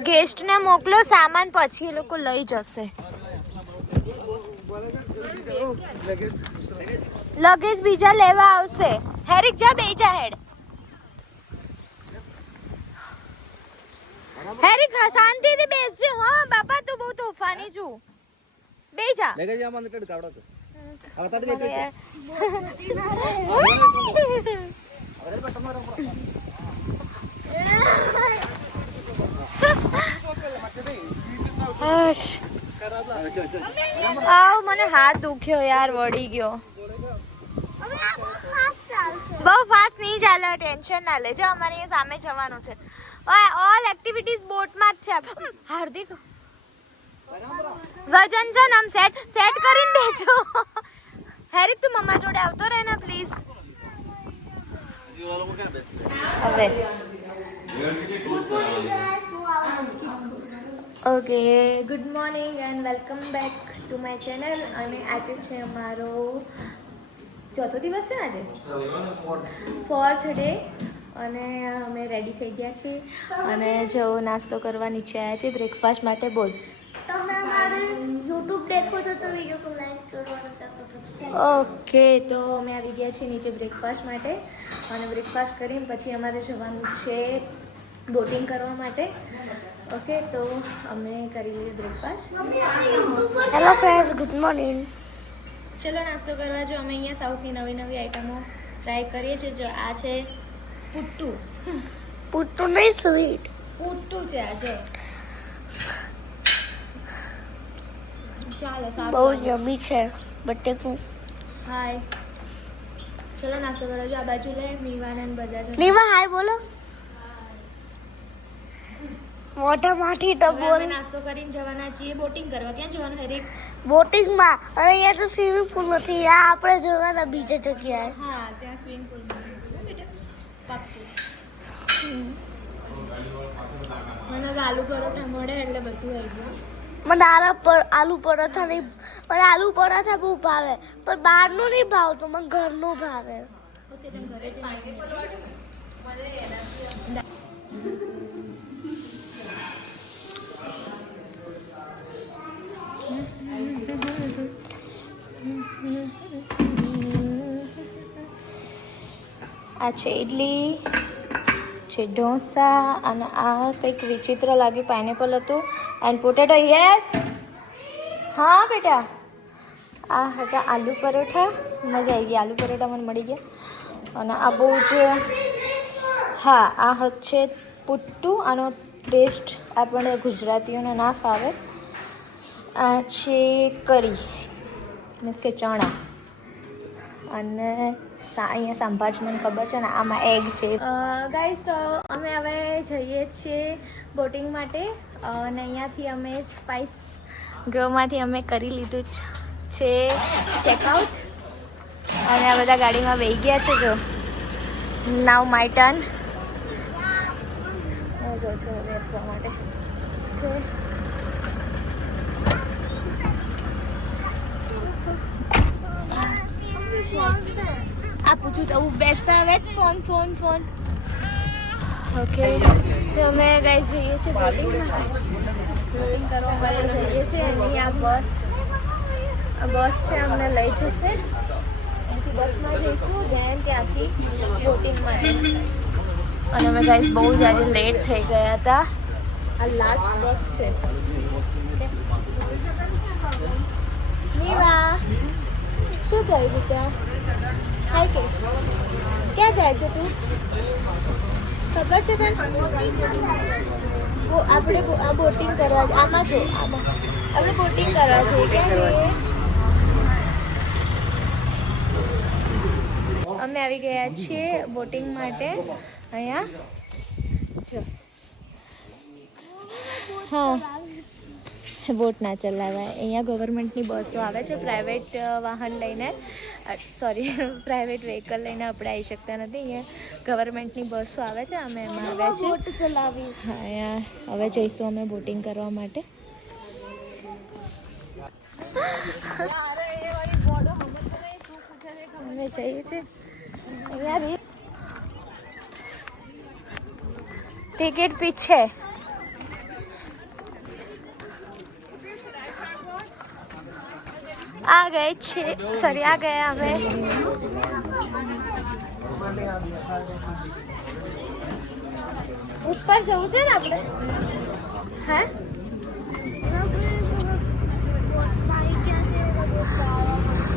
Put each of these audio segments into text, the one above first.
Guest ने मोकलो सामान પછી એ લોકો લઈ જશે लगेज बीजा लेवा आवશે हेरिक जा बेजा हेड हेरिक शांति थी बेसजे हां बापा तू बहुत तूफानी छु बेजा लेके जा मन कड कावडा तो आता दे पे अरे बेटा मारो आओ મને હાથ દુખ્યો યાર વળી ગયો બહુ ફાસ્ટ નહીં ચાલે ટેન્શન ના લેજો અમારે અહીંયા સામે જવાનું છે ઓલ એક્ટિવિટીઝ બોટ માં જ છે હાર્દિક વજન છે ને આમ સેટ કરીને બેજો હેરિક તું મમ્મા જોડે આવતો રહે ને પ્લીઝ હવે okay good morning and welcome back to my channel અને આજે છે અમારો ચોથો દિવસ છે આજે ફોર્થ ડે અને અમે રેડી થઈ ગયા છીએ અને જો નાસ્તો કરવા નીચે આવ્યા છે બ્રેકફાસ્ટ માટે બોલ તમે અમારે YouTube દેખો છો તો વિડિયો કો લાઈક કરવાનું સબસ્ક્રાઇબ ઓકે તો અમે આવી ગયા છીએ નીચે બ્રેકફાસ્ટ માટે અને બ્રેકફાસ્ટ કરીને પછી અમારે જવાનું છે બોટિંગ કરવા માટે ओके तो हमने करी लिया breakfast hello friends good morning चलो नास्तो करवा जो અમે અહીંયા સાઉથની નવી નવી આઈટમો ટ્રાય કરીએ છીએ જો આ છે પુટ્ટુ પુટ્ટુ નહીં સ્વીટ પુટ્ટુ છે આ છે ચાલો બહુ યમી છે બટેકું હાય ચલો નાસ્તો કરવા જો આ બાજુ લે મીવાનંદ બજાર નીવા હાય બોલો મોટા માથી તો બોલ નાસ્તો કરીને જવાના છીએ બોટિંગ કરવા ક્યાં જવાનું હેરિક બોટિંગ માં અને અહીંયા તો સ્વિમિંગ પૂલ નથી આ આપણે જવાના બીજે જગ્યાએ હા ત્યાં સ્વિમિંગ પૂલ માં બેટા પાક્કું મને આલુ પરોઠા મળે એટલે બધું આવી ગયું મને આલુ પરોઠા નહીં મને આલુ પરોઠા બહુ ભાવે પણ બહારનું નહીં ભાવતું મને ઘરનું ભાવે ઓકે તમે ઘરે જઈને આ છે ઇડલી છે ઢોસા અને આ કંઈક વિચિત્ર લાગ્યું પાઇનેપલ હતું એન્ડ પોટેટો યસ હા બેટા આ હતા આલુ પરોઠા મજા આવી ગઈ આલુ પરોઠા મને મળી ગયા અને આ બહુ જ હા આ છે પુટ્ટુ આનો ટેસ્ટ આપણે ગુજરાતીઓને ના ફાવે આ છે કરી મીન્સ કે ચણા અને અહીંયા સાંભાર મને ખબર છે ને આમાં એગ છે ગાઈસ તો અમે હવે જઈએ છીએ બોટિંગ માટે અને અહીંયાથી અમે સ્પાઇસ ગ્રોવમાંથી અમે કરી લીધું છે ચેકઆઉટ અને આ બધા ગાડીમાં બેસી ગયા છે જો નાવ માય ટર્ન જો છો બેસવા માટે આ પૂછું તો હું બેસતા હવે ફોન ઓકે તો અમે ગાઈસ જઈએ છીએ બોટિંગ કરવા માટે જઈએ છીએ અને આ બસ છે અમને લઈ જશે અહીંથી બસમાં જઈશું દેન ત્યાંથી બોટિંગમાં અને અમે ગાઈસ બહુ જ આજે લેટ થઈ ગયા હતા આ લાસ્ટ બસ છે નીવા શું થયું બેટા હાય કે ક્યાં જાય છે તું ખબર છે તને આપણે આ બોટિંગ કરવા આમાં જો આમાં આપણે બોટિંગ કરવા છે ક્યાં અમે આવી ગયા છીએ બોટિંગ માટે અહીંયા જો હા બોટ ના ચલાવાય અહીંયા ગવર્મેન્ટની બસો આવે છે પ્રાઇવેટ વાહન લઈને સોરી પ્રાઇવેટ વ્હીકલ લઈને આપણે આવી શકતા નથી અહીંયા ગવર્મેન્ટની બસો આવે છે અમે એમાં આવ્યા છે બોટ ચલાવીશ હા અહીંયા હવે જઈશું અમે બોટિંગ કરવા માટે અમે જઈએ છીએ અહીંયા ટિકિટ પીછે आ गए छे सॉरी आ गए हमें ऊपर જવું છે ને આપણે હે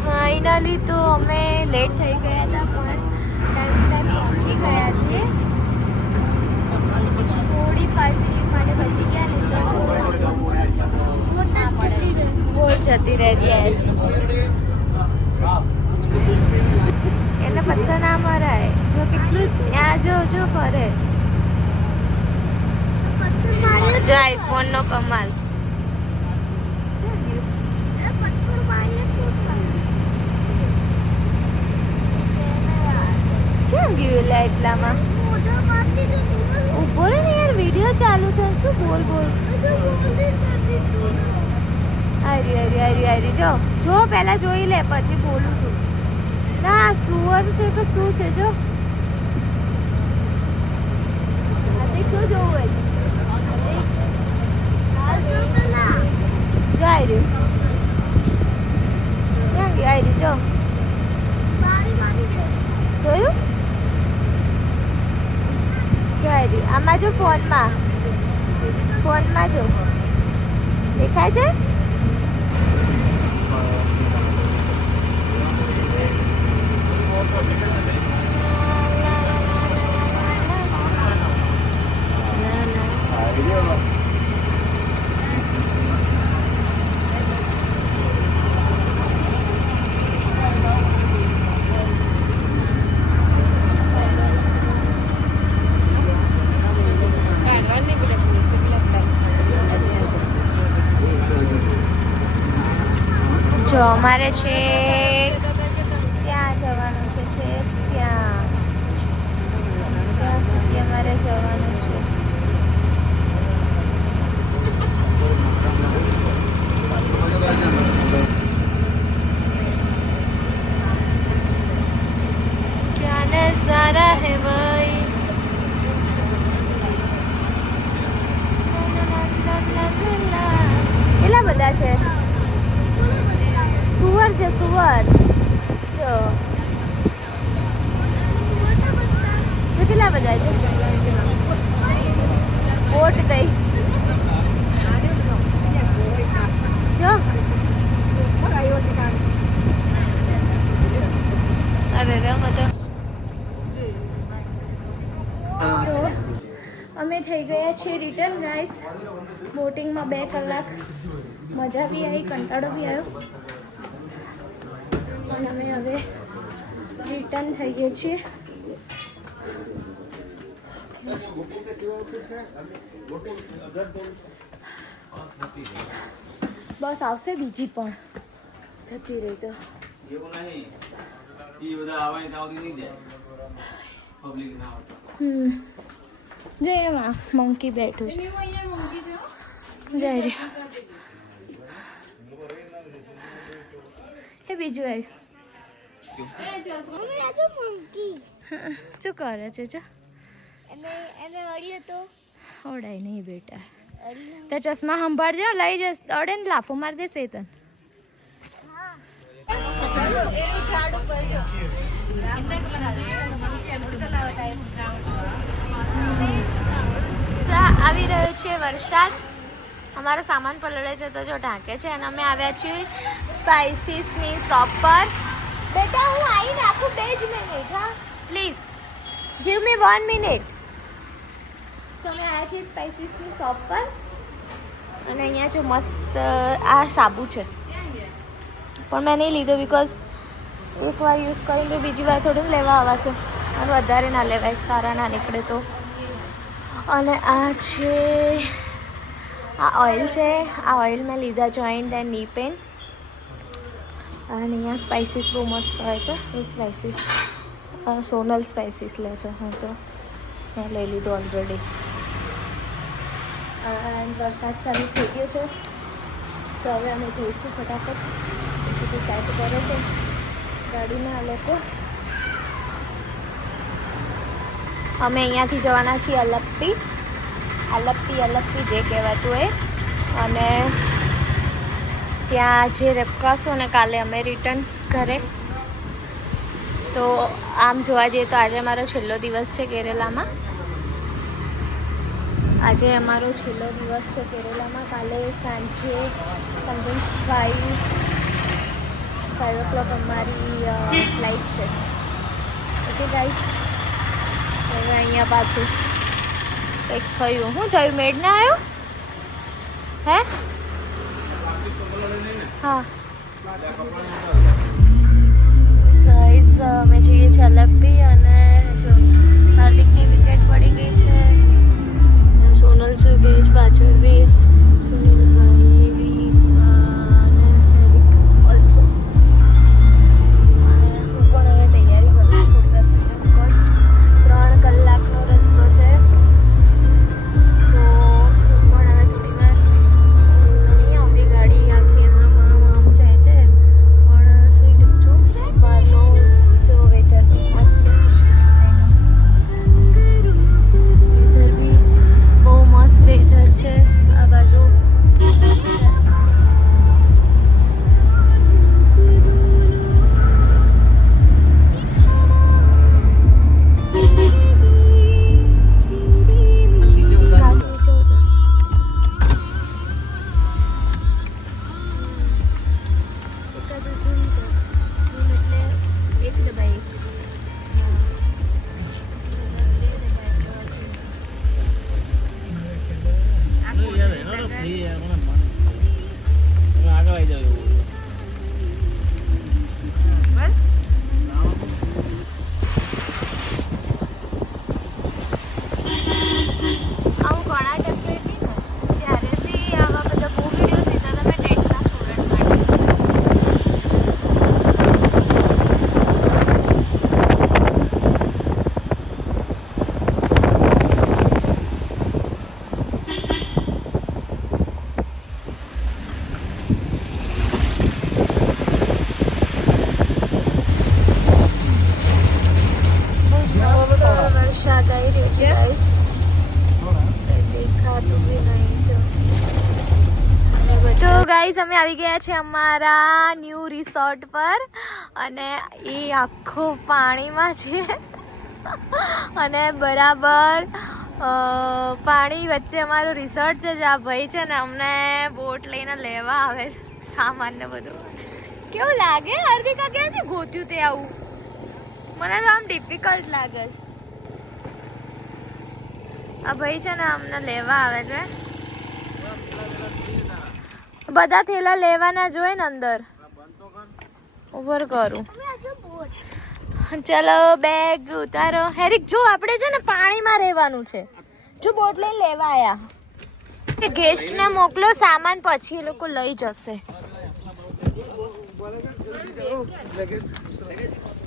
ફાઇનલી તો અમે લેટ થઈ ગયા હતા પણ ટાઈમ પહોંચી ગયા છીએ થોડી 5 મિનિટ માટે બચી ગયા ને તો બોટ જતી રહી યસ એને પથ્થર ના મરાય જો કેટલું ત્યાં જો ફરે જો આઈફોન નો કમાલ કેમ ગયું લે એટલામાં ઉભો રે ને યાર વિડીયો ચાલુ છે શું બોલ આરી જો પહેલા જોઈ લે પછી બોલું છું ના સુવર છે કે શું છે જો શું જોવું જાય રહ્યું ક્યાં ગયા આવી જો જોયું જાય રહ્યું આમાં જો ફોનમાં જો દેખાય છે જો અમારે છે ત્યાં જવાનું છે ત્યાં સુધી અમારે જવાનું છે ક્યાં નજારા હે ભાઈ કેટલા બધા છે સુવર છે સુવર જો કેટલા બધા છે બોટ દઈ જો અરે રે મજા અમે થઈ ગયા છીએ રિટર્ન ગાઈસ બોટિંગમાં 2 કલાક મજા બી આવી કંટાળો બી આવ્યો અને અમે હવે રિટર્ન થઈએ છીએ બસ આવશે બીજી પણ જતી રહી તો જો એમાં મંકી બેઠું છે જઈ રહ્યું એ બીજું આવ્યું શું કરે છે જો ઓડાય નહીં બેટા તે ચશ્મા સંભાળજો લઈ જશ અડે ને લાફો મારી દેશે તને આવી રહ્યો છે વરસાદ અમારો સામાન પલળે છે તો જો ઢાંકે છે અને અમે આવ્યા છીએ સ્પાઇસીસની શોપ પર બેટા હું આવીને આખું 2 જ મિનિટ હા પ્લીઝ ગીવ મી 1 મિનિટ તો અમે આવ્યા છીએ સ્પાઇસીસની શોપ પર અને અહીંયા જો મસ્ત આ સાબુ છે પણ મેં નહીં લીધો બિકોઝ એકવાર યુઝ કરીને બીજી વાર થોડું લેવા આવશે અને વધારે ના લેવાય સારા ના નીકળે તો અને આ છે આ ઓઇલ છે આ ઓઇલ મેં લીધા જોઈન્ટ એન્ડ ની પેન અને અહીંયા સ્પાઇસીસ બહુ મસ્ત હોય છે એ સ્પાઇસીસ સોનલ સ્પાઇસીસ લે છે હું તો મેં લઈ લીધું ઓલરેડી એન્ડ વરસાદ ચાલુ થઈ ગયો છે તો હવે અમે જઈશું ફટાફટ બધું સેટ કરે છે ગાડીમાં આ લોકો અમે અહીંયાથી જવાના છીએ અલપ્પી જે કહેવાતું એ અને ત્યાં આજે રોકાશું અને કાલે અમે રિટર્ન ઘરે. તો આમ જોવા જઈએ તો આજે અમારો છેલ્લો દિવસ છે કેરેલામાં. આજે અમારો છેલ્લો દિવસ છે કેરેલામાં. કાલે સાંજે સમથિંગ 5 o'clock અમારી ફ્લાઇટ છે. ઓકે ગાઈસ, હવે અહીંયા પાછું કંઈક થયું. શું થયું? મેડ ના આવ્યો હે? હા ગાઈસ, અમે જઈએ છીએ અલબ્બી અને જો હાર્દિકની વિકેટ પડી ગઈ છે. સોનલ સુગેશ પાછળ બી સુનિલભાઈ બી ઓલ્સો. હું પણ હવે તૈયારી કરું થોડી વાર સુધી, બિકોઝ 3 કલાકનો રસ્તો છે. તો હું પણ હવે થોડી વાર તો નહીં આવતી ગાડી આખી આમ જાય છે, પણ સુઈ જાઉં છું. બહારનો જો વેધર બી મસ્ત છે. વેધર બી બહુ મસ્ત વેધર છે આ બાજુ. તો ગાઈઝ, અમે આવી ગયા છે અમારા ન્યૂ રિસોર્ટ પર અને એ આખો પાણીમાં છે અને બરાબર પાણી વચ્ચે અમારો રિસોર્ટ છે. જ્યાં ભાઈ છે ને અમને બોટ લઈને લેવા આવે છે, સામાન ને બધું. કેવું લાગે હાર્દિકા? ક્યાંથી ગોત્યું તે આવું? મને તો આમ ડિફિકલ્ટ લાગે છે. આ ભાઈ છે ને અમને લેવા આવે છે. બધા થેલા લેવાના જોઈએ ને અંદર. ઉપર કરું. ચલો બેગ ઉતારો. હેરિક જો આપણે છે ને પાણીમાં રહેવાનું છે. જો બોટ લઈને લેવા આયા. ગેસ્ટને મોકલો, સામાન પછી એ લોકો લઈ જશે.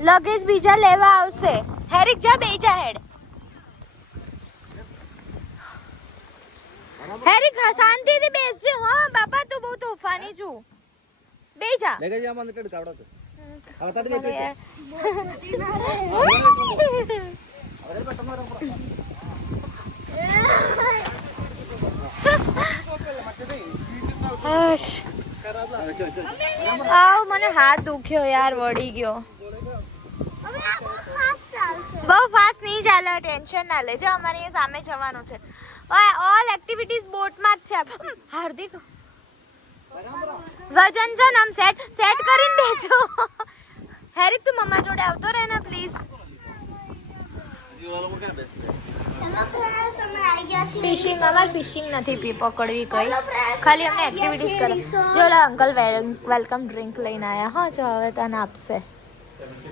લગેજ બીજા લેવા આવશે. હેરિક જા, બેહી જા હેડ. હેરિક શાંતિથી બેસજો. હા બાપા, તું બહુ તોફાની છું. બેહી જા. લેકે જા મને કડ કાવડો તો. આ તારે દેખે છે. આવ, મને હાથ દુખ્યો યાર, વળી ગયો. બહુ ફાસ્ટ નહીં ચાલે, ટેન્શન ના લેજો. અમારે અહીંયા સામે જવાનું છે. ઓલ એક્ટિવિટીઝ બોટમાં જ છે. હાર્દિક વજન છે ને આમ સેટ કરીને બેજો. હેરિક તું મમ્મા જોડે આવતો રહે ને પ્લીઝ. ફિશિંગ અમારે ફિશિંગ નથી પકડવી કઈ, ખાલી અમને એક્ટિવિટીઝ કરે. જો અંકલ વેલકમ ડ્રિંક લઈને આવ્યા. હા જો હવે તને આપશે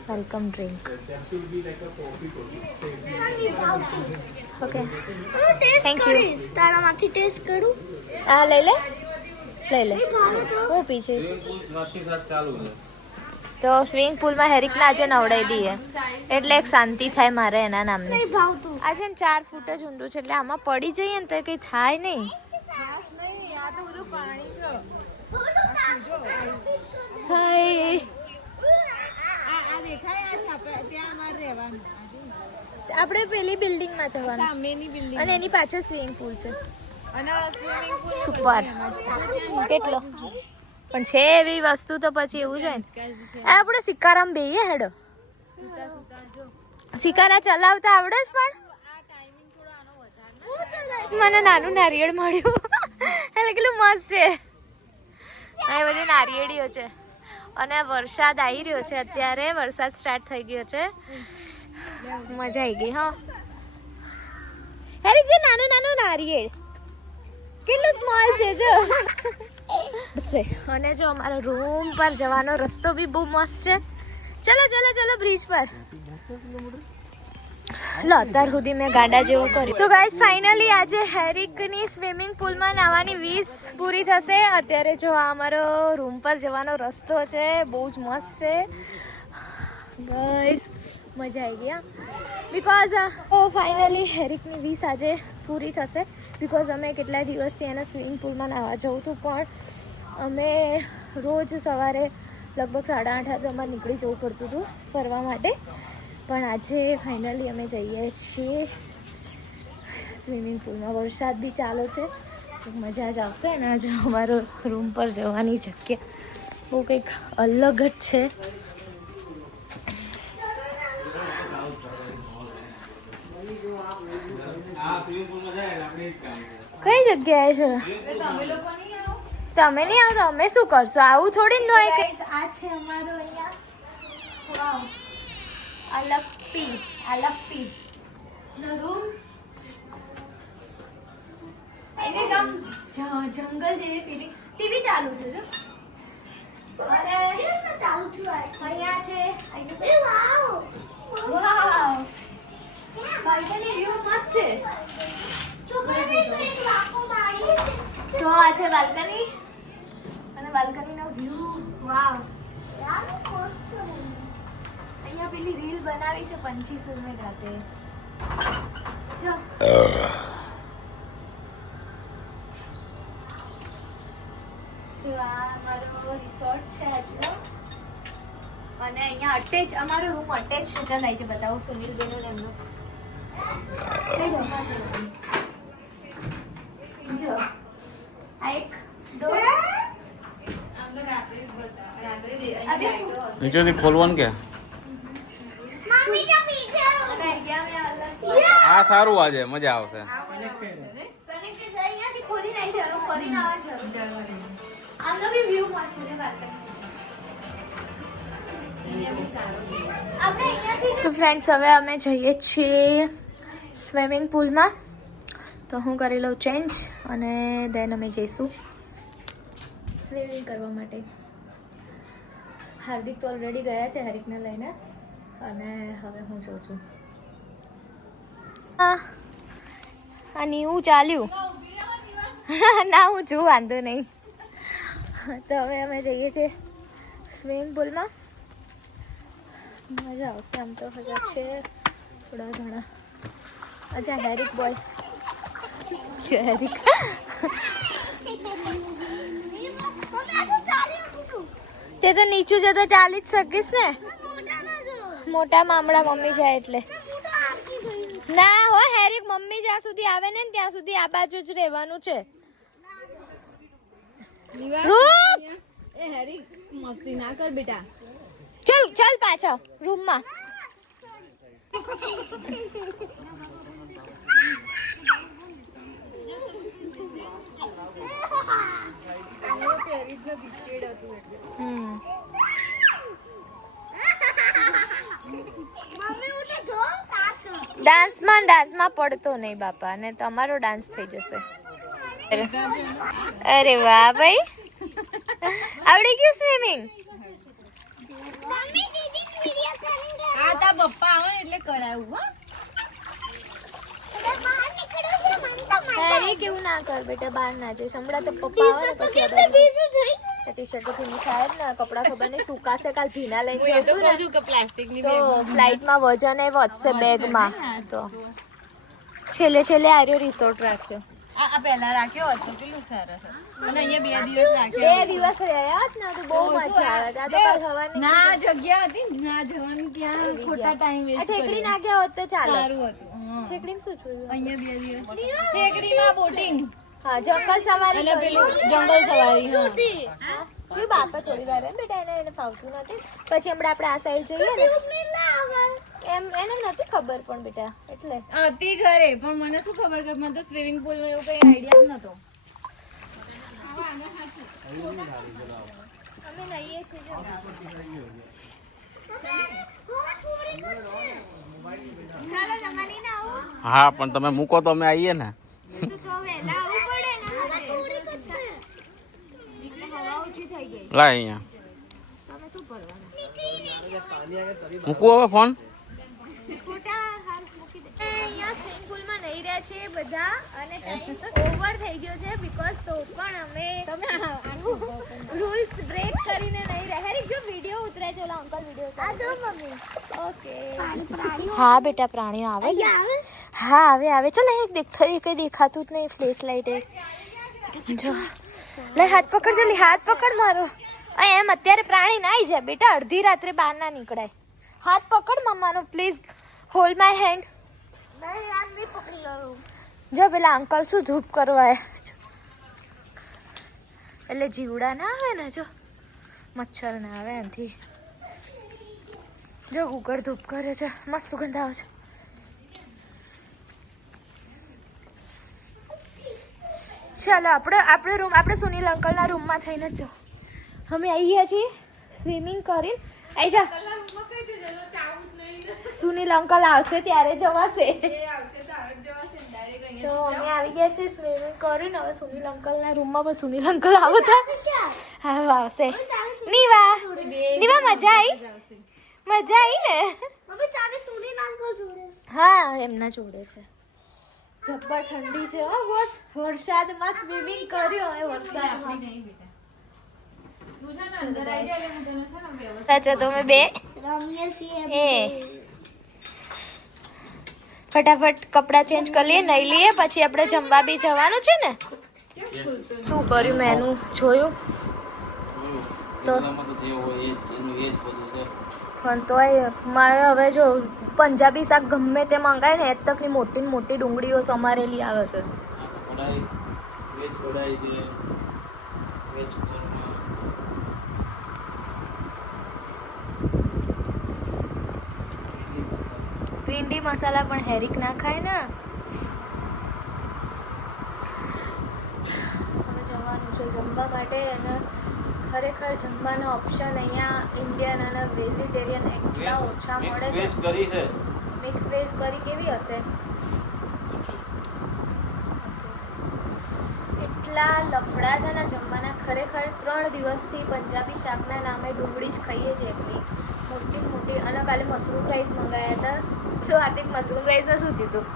welcome drink. Okay thank you. તારામાંથી ટેસ્ટ કરું. આ લઈ લે. હું પીછીશ. તો સ્વિમિંગ પુલમાં હેરિકને આજે નવડાવી દઈએ એટલે એક શાંતિ થાય મારે એના નામની. આજે 4 ફૂટ જ ઊંડું છે એટલે આમાં પડી જઈએ ને તો કંઈ થાય નહીં. આપણે પેલી બિલ્ડિંગમાં જવાનું અને એની પાછળ સ્વિમિંગ પુલ છે. સુપર. કેટલો પણ છે એવી વસ્તુ તો પછી એવું છે ને આપણે સિક્કારામ બેહીએ હેડો સિક્કારા ચલાવતા આવડે જ પણ મને નાનું નારિયેળ મળ્યું એટલે કેટલું મસ્ત છે આ બધી નારિયેળીઓ છે અને વરસાદ આવી રહ્યો છે અત્યારે વરસાદ સ્ટાર્ટ થઈ ગયો છે મજા આવી ગઈ હા હેરિક જે નાનું નાનું નારિયેળ કેટલું સ્મોલ છે જો અને જો અમારો રૂમ પર જવાનો રસ્તો બી બહુ મસ્ત છે ચલો ચલો ચલો બ્રિજ પર લો અત્યાર સુધી મેં ગાડા જેવું કર્યું તો ગાઈસ ફાઇનલી આજે હેરિકની સ્વિમિંગ પુલમાં નાવાની 20 પૂરી થશે અત્યારે જો આ અમારો રૂમ પર જવાનો રસ્તો છે બહુ જ મસ્ત છે ગાઈસ મજા આવી ગયા બીકોઝ ફાઇનલી હેરિકની 20 આજે પૂરી થશે બીકોઝ અમે કેટલા દિવસથી એના સ્વિમિંગ પુલમાં નાહવા જવું હતું પણ અમે રોજ સવારે લગભગ 8:30 વાગે અમારે નીકળી જવું પડતું હતું ફરવા માટે પણ આજે ફાઇનલી અમે જઈએ છીએ સ્વિમિંગ પુલમાં વરસાદ બી ચાલુ છે મજા જ આવશે અને આજે અમારો રૂમ પર જવાની જગ્યા બહુ કંઈક અલગ જ છે કઈ જગ્યાએ છે તમે નહીં આવતો અમે શું કરશો આવું થોડી ન હોય આ છે અમારો અહીંયા વાવ અલપ્પી નો રૂમ એને કમ જંગલ જેવી ફીલિંગ ટીવી ચાલુ છે જો અરે ચાલુ છું અહીંયા છે એ વાવ વાવ બાલ્કની વ્યૂ મસ્ત છે તો આ છે બાલ્કની અને બાલ્કનીનો વ્યૂ વાવ અહીંયા પેલી રીલ બનાવી છે પંછી સુરમે રાતે જો આ અમારો રિસોર્ટ છે આજનો અને અહીંયા અટેચ અમારો રૂમ અટેચ છે ચાલ આવી છે બતાવો સુનિલ બેનો ને એમનો જો આ એક દો નીચેથી ખોલવાનું કે આ સારું આજે મજા આવશે તો ફ્રેન્ડ્સ હવે અમે જઈએ છીએ સ્વિમિંગ પુલમાં તો હું કરી લઉં ચેન્જ અને દેન અમે જઈશું સ્વિમિંગ કરવા માટે હાર્દિક તો ઓલરેડી ગયા છે હરિકને લઈને અને હવે હું જોઉં છું આ નીવું ચાલ્યું ના હું છું વાંધો નહીં તો હવે અમે જઈએ છીએ સ્વિમિંગ પુલમાં મજા આવશે આમ તો હજા છે થોડા ઘણા અચ્છા હેરિક બોય હેરિક તે તો નીચું જતો ચાલી જ શકીશ ને મોટા મામડા મમ્મી જાય એટલે ના હો હેરિક મમ્મી જ્યાં સુધી આવે ને ત્યાં સુધી આ બાજુ જ રહેવાનું છે રૂપ એ હેરી મસ્તી ના કર બેટા ચલ ચલ પાછો રૂમમાં ડાન્સમાં પડતો નહીં બાપા ને તમારો ડાન્સ થઈ જશે અરે વાહ ભાઈ આવડી ગયું સ્વિમિંગ આ તા પપ્પા આવે એટલે કરાવું હેરી કેવું ના કર બેટા બહાર ના જઈશ હમણાં તો પપ્પા આવે ને પછી ટી શર્ટ ભીની થાય ને કપડા ખબર નહીં સુકાશે કાલ ભીના લઈને જશું ને કે પ્લાસ્ટિક ની તો ફ્લાઇટમાં વજન એ વધશે બેગમાં તો છેલ્લે છેલ્લે આર્યો રિસોર્ટ રાખ્યો આ પહેલા રાખ્યો હતો કેટલું સરસ અને અહીંયા 2 દિવસ રાખ્યો 2 દિવસ રહ્યા જ ને તો બહુ મજા આવે આ તો કાલ હવાની ના જગ્યા હતી ના જવાની ત્યાં ખોટા ટાઈમ વેસ્ટ ઠેકડી નાખ્યા હોત તો ચાલે સારું હતું ઠેકડીમાં શું જોયું અહીંયા 2 દિવસ ઠેકડીમાં બોટિંગ હા જંગલ સવારી અને પેલું જંગલ સવારી હા એ બાપા થોડી વાર એમ બેટા એને ફાવતું નથી. પછી હમણાં આપણે આ સાઈડ જઈએ ને એમ એને નથી ખબર પણ બેટા એટલે હતી ઘરે પણ મને શું ખબર કે મને તો સ્વિમિંગ પુલ નો એવું કઈ આઈડિયા જ નતો. અમે નહીએ છીએ જો. ચાલો જમાની ના આવો હા પણ તમે મૂકો તો અમે આવીએ ને. તો વહેલા આવવું પડે ને હવા ઓછી થઈ ગઈ લા અહીંયા તમે શું પડવાનું મૂકવું હવે ફોન. ફોટા હાલ મૂકી દે. અહીંયા સ્વિમિંગ પુલમાં નહીં રહ્યા છે બધા અને ટાઈમ ઓવર થઈ ગયો છે બીકોઝ તો પણ અમે રૂલ્સ બ્રેક કરીને નહીં રહ્યા. હેરી જો વિડિયો ઉતરે છે ઓલા અંકલ વિડિયો આ જો મમ્મી ઓકે હા બેટા પ્રાણીઓ આવે ને હા આવે ચલ એક દેખાય કઈ દેખાતું જ નહીં ફ્લેશ લાઈટ એક જો લે હાથ પકડ જલ્દી હાથ પકડ મારો એમ અત્યારે પ્રાણી ના આવી જાય બેટા અડધી રાત્રે બહાર ના નીકળાય. હાથ પકડ મમ્માનો પ્લીઝ હોલ્ડ માય હેન્ડ. નહીં આજ નહીં પકડી લઉં. જો પેલા અંકલ શું ધૂપ કરવા એટલે જીવડા ના આવે ને જો મચ્છર ના આવે એનાથી. જો કુકર ધૂપ કરે છે મસ્ત સુગંધ આવે છે. ચાલો આપણે રૂમ આપણે સુનિલ અંકલના રૂમમાં થઈને જ અમે આવી ગયા છીએ સ્વિમિંગ કરી આવી જા. સુનિલ અંકલ આવશે ત્યારે જવાશે. તો અમે આવી ગયા છીએ સ્વિમિંગ કરીને હવે સુનિલ અંકલના રૂમમાં પણ સુનિલ અંકલ આવો હતા હા આવશે. નીવા મજા આવી ને મમ્મી ચાવી સુની નાખો જોડે. હા એમના જોડે છે. જબ્બર ઠંડી છે હો બોસ. વરસાદમાં સ્વિમિંગ કર્યો હવે વરસાદમાં સાચો તમે બે રમીએ છીએ એ ફટાફટ કપડાં ચેન્જ કરી લઈએ નહીં લઈએ પછી આપણે જમવા બી જવાનું છે ને. શું કર્યું મેનુ જોયું તો પણ તોય મારે હવે જો પંજાબી શાક ગમે તે મંગાય ને એ તકની મોટી ને મોટી ડુંગળીઓ સમારેલી આવે છે. ભીંડી મસાલા પણ હેરિક ના ખાય ને. હવે જવાનું છે જમવા માટે અને ખરેખર જમવાના ઓપ્શન અહીંયા ઇન્ડિયન અને વેજીટેરિયન એટલા ઓછા મળે છે. મિક્સ વેજ કરી કેવી હશે એટલા લફડા છે ને જમવાના. ખરેખર 3 દિવસથી પંજાબી શાકના નામે ડુંગળી જ ખાઈએ છીએ એકલી મોટી મોટી. અને કાલે મશરૂમ રાઈસ મંગાયા હતા તો આર્થિક મશરૂમ રાઈસમાં શું થયું હતું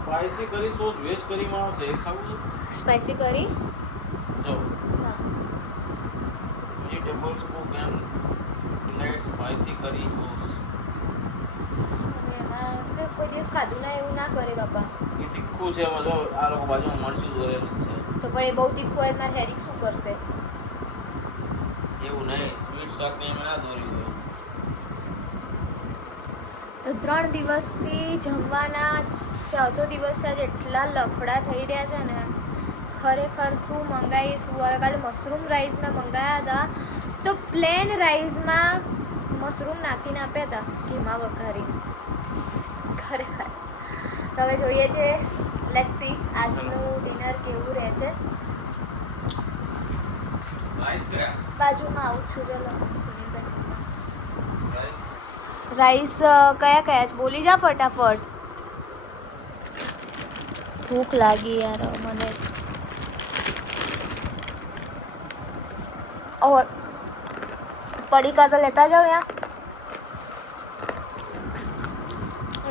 સ્પાઈસી કરી સોસ વેજ કરી માં છે ખાવું છે સ્પાઈસી કરી જો હા vegetables cook and light spicy curry sauce. એમાં કોઈ દિવસ ખાધું ના એવું ના કરે બાપા. એ તીખું છે એમાં જો આ લોકો બાજુમાં મરચું દોરેલું જ છે. તો પણ એ બહુ તીખું હોય મારે હેરિક શું કરશે. એવું નહીં સ્વીટ શાક ને એમાં ના દોરી હોય. તો 3 દિવસથી જમવાના ચોથો દિવસ છે એટલા લફડા થઈ રહ્યા છે ને ખરેખર શું મંગાવી શું હવે. કાલે મશરૂમ રાઈસ મેં મંગાવ્યા હતા તો પ્લેન રાઈસમાં મશરૂમ નાખીને આપ્યા હતા ઘીમાં વઘારી. ખરેખર હવે જોઈએ છે લેટ્સ સી આજનું ડિનર કેવું રહે છે. બાજુમાં આવું છું ચલો રાઈસ કયા છે બોલી જા ફટાફટ. ભૂખ લાગી યાર મને. और પડીકા તો લેતા જાઓ યાર.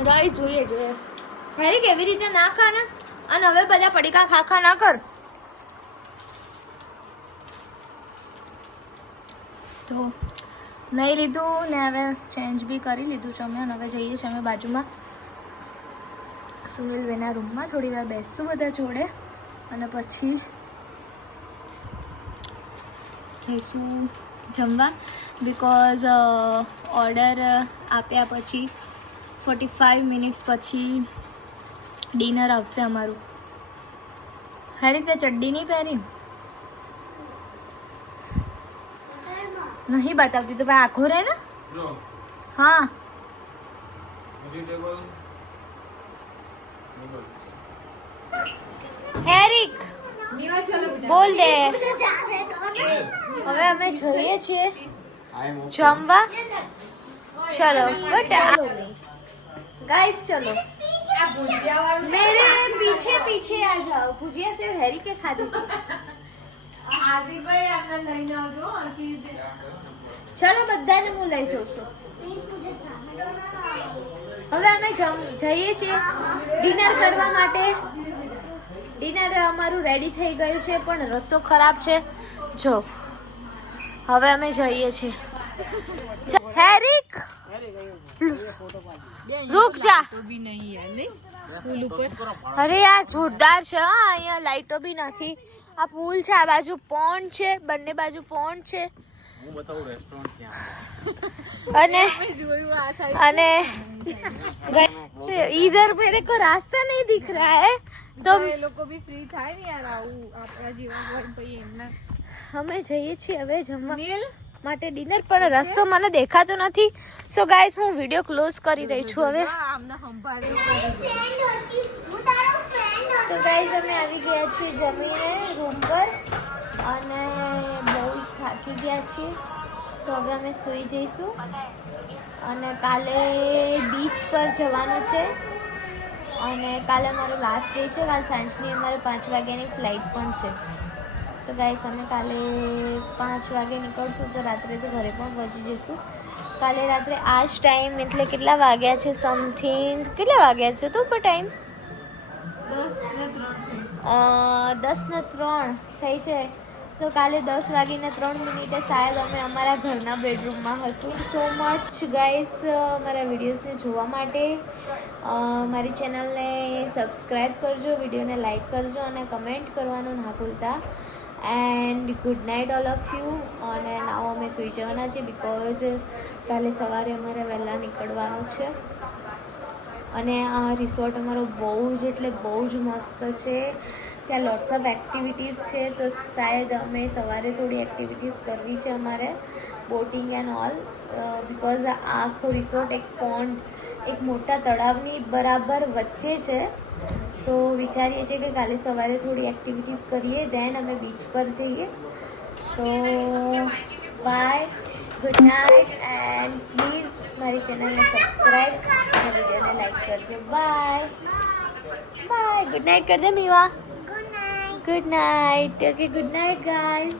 રાઈસ જોઈએ હેરી કેવી રીતે ના ખાને. અને હવે બધા પડીકા ખા ના કર. તો નહીં લીધું ને હવે ચેન્જ બી કરી લીધું છે અમે. હવે જઈએ છીએ અમે બાજુમાં સુનિલભાઈના રૂમમાં થોડી વાર બેસશું બધા જોડે અને પછી જઈશું જમવા. બિકોઝ ઓર્ડર આપ્યા પછી 45 મિનિટ્સ પછી ડિનર આવશે અમારું. હરી તે ચડ્ડી નહીં પહેરીને નહીં બતાવતી તો ભાઈ આખો રહે ને. જો હા વેજીટેબલ હેરિક નીવા ચલો બેટા. બોલ દે. હવે અમે જોઈએ છીએ જમવા. चलो गाइस चलो આ ભુજિયા વાળું मेरे पीछे पीछे आ जाओ. भुजिया से हैरी के खाधी थी. હાર્દિકભાઈ આપણે લઈને આવજો આથી ચલો બધાને હું લઈ જાઉં છું. હવે અમે જઈએ છીએ ડિનર કરવા માટે. ડિનર અમારું રેડી થઈ ગયું છે પણ રસ્તો ખરાબ છે. જો હવે અમે જઈએ છીએ. હેરિક रुक जा. તો બી નહીં યાર નહીં પુલ ઉપર અરે યાર જોરદાર છે. હા અહીંયા લાઈટો બી નથી. આ પુલ છે, આ બાજુ પોન્ડ છે, બંને બાજુ પોન્ડ છે. હું બતાવું રેસ્ટોરન્ટ ક્યાં અને જોયું આ સાઈડ અને इधर मेरे को रास्ता नहीं दिख रहा है तो એ લોકો બી ફ્રી થાય ને યાર આવું આપણા જીવન હોય પછી એમના અમે જઈએ છીએ હવે જમવા નીલ માટે ડિનર. પણ રસ્તો મને દેખાતો નથી. સો ગાઈસ હું વિડીયો ક્લોઝ કરી રહી છું હવે. આમને સંભાળ્યું તો ગાઈસ અમે આવી ગયા છીએ જમીને રૂમ પર અને બહુ જ થાકી ગયા છીએ. તો હવે અમે સૂઈ જઈશું અને કાલે બીચ પર જવાનું છે. અને કાલે અમારો લાસ્ટ ડે છે. કાલે સાંજની અમારે 5 વાગ્યાની ફ્લાઇટ પણ છે. તો ગાઈસ અમે કાલે 5 વાગે નીકળશું તો રાત્રે તો ઘરે પણ પહોંચી જઈશું. કાલે રાત્રે આ જ ટાઈમ એટલે કેટલા વાગ્યા છે સમથિંગ કેટલા વાગ્યા છે તો પર ટાઈમ 10:03 થઈ છે. તો કાલે 10:03 શાયદ અમે અમારા ઘરના બેડરૂમમાં હશું. સો મચ ગાઈસ મારા વિડીયોઝને જોવા માટે. મારી ચેનલને સબસ્ક્રાઈબ કરજો, વિડીયોને લાઈક કરજો અને કમેન્ટ કરવાનું ના ભૂલતા. And good night all of you. અને નાવ અમે સૂઈ જવાના છે બિકોઝ કાલે સવારે અમારે વહેલા નીકળવાનું છે. અને આ રિસોર્ટ અમારો બહુ જ એટલે બહુ જ મસ્ત છે. ત્યાં લોટ્સ ઓફ એક્ટિવિટીઝ છે. તો શાયદ અમે સવારે થોડી એક્ટિવિટીઝ કરવી છે અમારે, બોટિંગ એન્ડ ઓલ. બિકોઝ આ આખો રિસોર્ટ એક પોન્ડ એક મોટા તળાવની બરાબર વચ્ચે છે. તો વિચારીએ છીએ કે કાલે સવારે થોડી એક્ટિવિટીઝ કરીએ દેન અમે બીચ પર જઈએ. તો bye, good night and please મારી ચેનલને સબસ્ક્રાઈબ અને વિડીયોને લાઈક કરજો. Bye bye. ગુડ નાઇટ કર દે મીવા. Good night. Okay good night guys.